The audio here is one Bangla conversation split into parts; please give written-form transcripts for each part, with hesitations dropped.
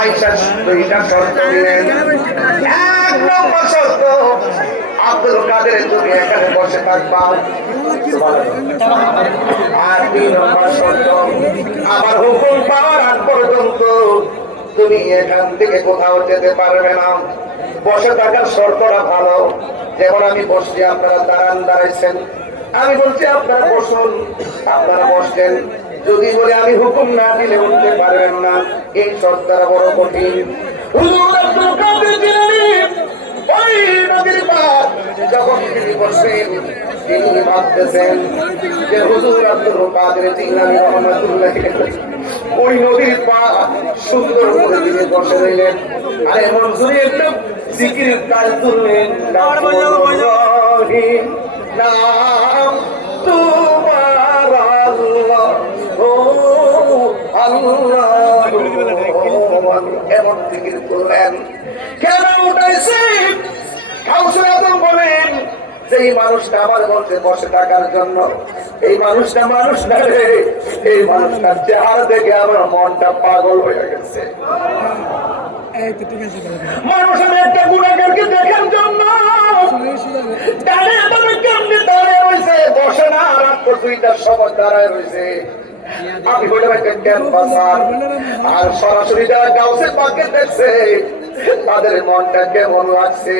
আয়েশা দুইটা শর্ত দিলেন। এক নম্বর শর্ত, আব্দুল কাদের তুমি এখানে বসে থাকবা। আর 2 নম্বর শর্ত, আমার হুকুম পাওয়ার আগ পর্যন্ত তুমি এখান থেকে কোথাও যেতে পারবে না। বসে থাকার শর্তটা ভালো, যেমন আমি বসছি, আপনারা দাঁড়াইছেন, আমি বলছি আপনারা বসুন, আপনারা বসছেন। যদি বলে আমি হুকুম না দিলে উঠতে পারবেন না, এই শর্তটা বড় কঠিন। হুজুর আব্দুল কাদের জিলানী ওই নদীর পার যখন তিনি বসেন, তিনি ভাবতেছেন যে হুজুর আব্দুল কাদের জিলানী রাহমাতুল্লাহ ওই নদীর পার সুন্দর করে তিনি বসে রইলেন। আরে মনজুরি একটা জিকির কাজ তুললেন, নাম তোমার আল্লাহ, ও আল্লাহ, এমন জিকির করলেন। কেন উঠাইছে? কাউসে আদম বলেন যে এই মানুষটা আমার মধ্যে বসে থাকার জন্য, এই মানুষটা মানুষ না রে, এই মানুষটার চেহারা দেখে আমার মনটা পাগল হয়ে গেছে। মানুষ আমি একটা গুণাগারকে দেখার জন্য কেমনি দাঁড়িয়ে রয়েছে, বসে না, রাত দুইটার সময় দাঁড়ায় রয়েছে। আমি বললাম একটা ক্যাম্পাসার, আর সরাসরি যারা গাউসের পাকে দেখছে তাদের মনটা কেমন লাগছে,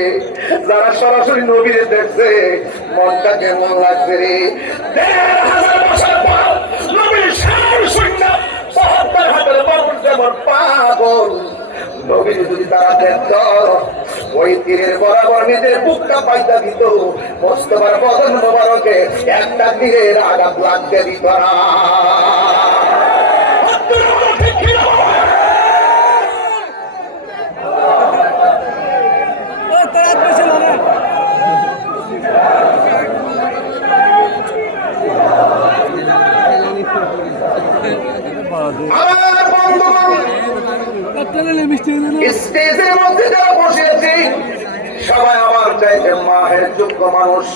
যারা সরাসরি নবীরে দেখছে মনটা কেমন লাগছে রে। ১,৫০০ বছর পর নবীর সার শূন্য ৭৫ হাজার মানুষ যেমন পাগল, নবীরে যদি তারা দেখত ওই তীরের বরাবর নিজের বুকটা পাইতা দিত, মোস্তফার বদন মোবারকে একটা তীরের আঘাত লাগতে দিত না। স্টেজের মধ্যে যারা বসে আছে সবাই আমার চাইতে মাহের যোগ্য মানুষ,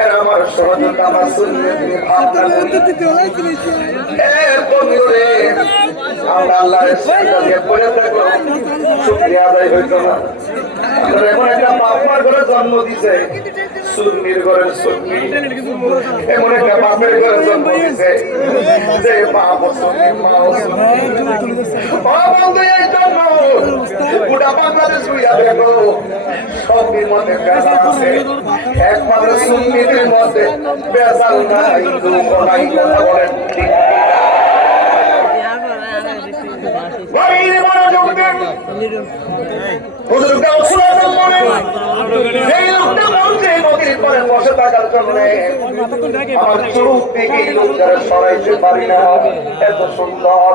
এরা আমার সহযোগিতা, আমার সুন্নতি ভাবনা আমরা আল্লাহর সাথে পড়ে থাকলো, শুকরিয়া আদায় হইতো না। এমন একটা বাপমার ঘরে জন্ম দিছে, সুন্নির ঘরের সুন্নি, এমন একটা বাপের ঘরে জন্ম দিছে যে বাপ সুন্নি, মাও সুন্নি। বন্ধু এই জন্য গোটা বাংলাদেশ হইয়া দেখো সবের মধ্যে বেজাল আছে, একমাত্র সুন্নিদের মধ্যে বেজাল নাই, দুঃখ নাই। কথা বলেন ঠিক? বসে থাকার জন্য আমার চোখ থেকে লোকদের সরাইতে পারি না, এত সুন্দর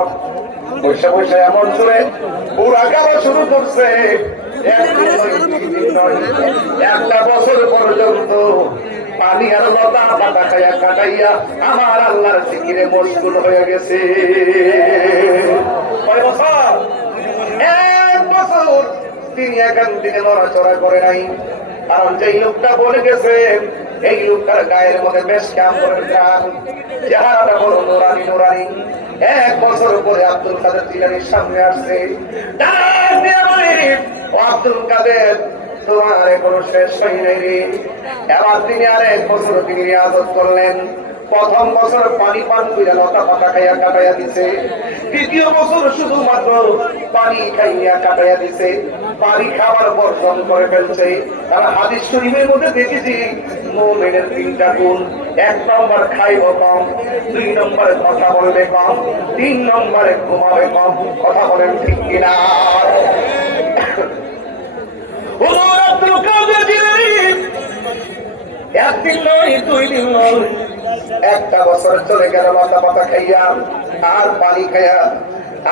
বসে বসে এমন করে পুরা গাওয়া শুরু করছে। 1 বছর পর্যন্ত পানি আর লতা পাতা খাইয়া কাটাইয়া আমার আল্লাহর জিকিরে মশগুল হয়ে গেছে। কয় বছর? 1 বছর তিনি এখান থেকে নড়াচড়া করে নাই, কারণ যেই লোকটা বলে গেছে এই লোকটার গায়ের মধ্যে বেশ কামড়ের গান, চেহারাটা বড় নোরানি নোরানি। 1 বছর পরে আব্দুল কাদের জিলানীর সামনে আসছে, আব্দুল কাদের তোমার এখনো শেষ হয় নাই রে। এবার তিনি আর 1 বছর তিনি রিয়াজত করলেন। প্রথম বছর পানি পান করে লতা পাতা খাইয়া কাটাইয়া দিছে, দ্বিতীয় বছর শুধুমাত্র পানি খাইয়া কাটাইয়া দিছে, পানি খাবার বর্জন করে ফেলছে। তারা হাদিস শরীফের মধ্যে দেখেছি মুমিনের 3টা গুণ, 1 নম্বর খাইব কম, 2 নম্বরে কথা বলবে কম, 3 নম্বরে ঘুমাবে কম। কথা বলেন ঠিক কিনা? হুজুর আব্দুল কাদের জিলানী 1 দিন নয় 2 দিন নয় 1টা বছর চলে গেল লতা পাতা খাইয়া আর পানি খাইয়া।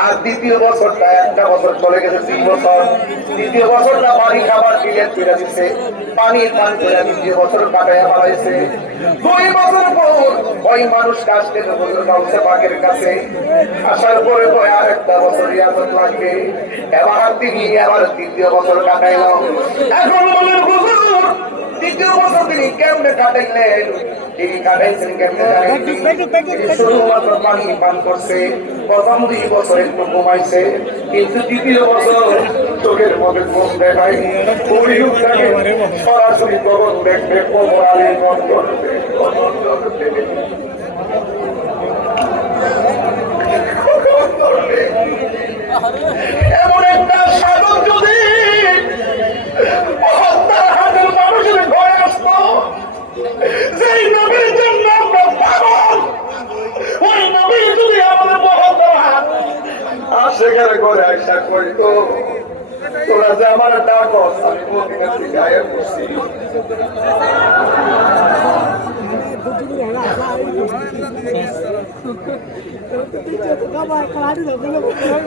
আর দ্বিতীয় বছরটা 1টা বছর চলে গেছে, 3 বছর। দ্বিতীয় বছরটা পানি খাবার দিলে ফিরে দিচ্ছে, পানির পান করে দ্বিতীয় বছর কাটাইয়া বাড়াইছে। 2 বছর পর ওই মানুষ আসতে গাউসে পাকের কাছে আসার পরে আর 1টা বছর রিয়াজত লাগবে। এবার তিনি আবার 3য় বছর কাটাইল। এখন বলেন হুজুর দ্বিতীয় বছর তিনি কেমনে কাটাইলেন, তিনি কাটাইছেন কেমনে জানেন? তিনি শুধুমাত্র পানি পান করছে। প্রথম 2 বছর একটু ঘুমাইছে, কিন্তু দ্বিতীয় বছর চোখের মধ্যে ঘুম দেখায়। ওই লোকটাকে সরাসরি কবর দেখবে, কবর আলিঙ্গন করবে, এমন একটা সাধক যদি হত্যার হাতের মানুষের ঘরে আসতো, যেই নবীর জন্য আমরা পাগল, ওই নবী যদি আমাদের মহত্তার হাত আসে গেলে ঘরে আসা করিত, তোরা যে আমার ডাক আমি মদিনা থেকে আয়া করছি।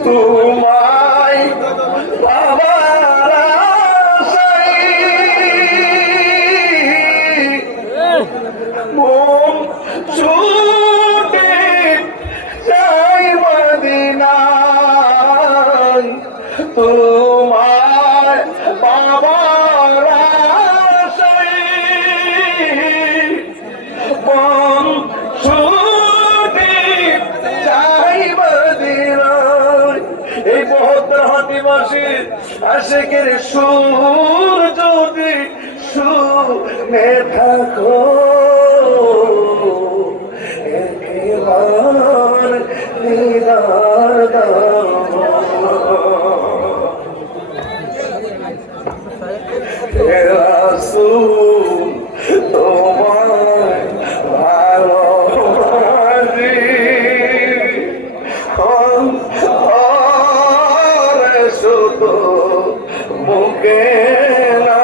তোমায় বাবার আশায় মন ছুটে যাই মদিনায়, তোমায় বাবার আশায় মন ছুটে যাই মদিনায়। এই 72 হাতি মাসের আশেকের সুর যদি শুনে থাকো, একবার দিদার দাও। হে রাসূল তোমায় ভালোবাসি, শুধু মুখে না,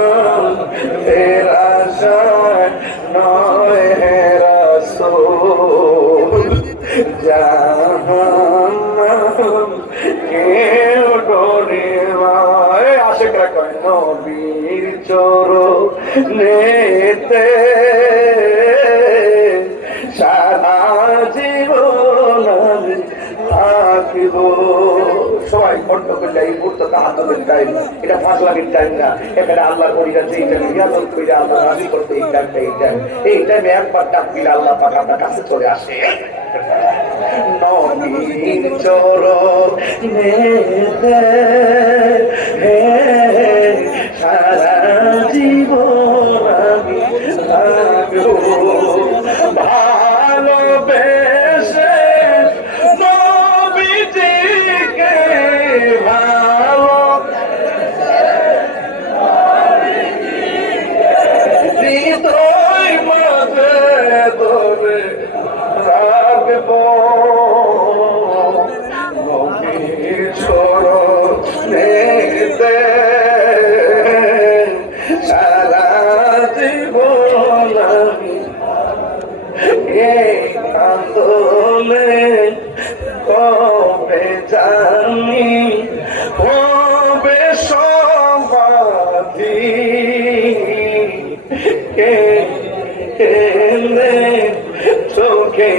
জান্নাতের আশায় নয় হে রাসূল, জাহান্নাম কেউ ডরে না। আশিকরা কয় নবীর চরণেতে সারা জীবন আমি থাকিব। সবাই কণ্ঠ করে এই মুহূর্তে তাহাজ্জুদের টাইম, এটা ফাজলামির টাইম না। এখানে আল্লাহর পরিবার যেই টাইম রিয়াজত করে আল্লাহ রাজি করতে, এই টাইমটা এই টাইমে একবার ডাক দিলে আল্লাহ পাক আপনার কাছে চলে আসে। নবীর চরণেতে সারা জীবন আমি থাকব, ভালোবেসে নবীজিকে ভালো হৃদয় মাঝে ধরে রাখব, নবীর চরণেতে সারা জীবন আমি কান্দলে কবে জানি কবে সমাধি, চোখে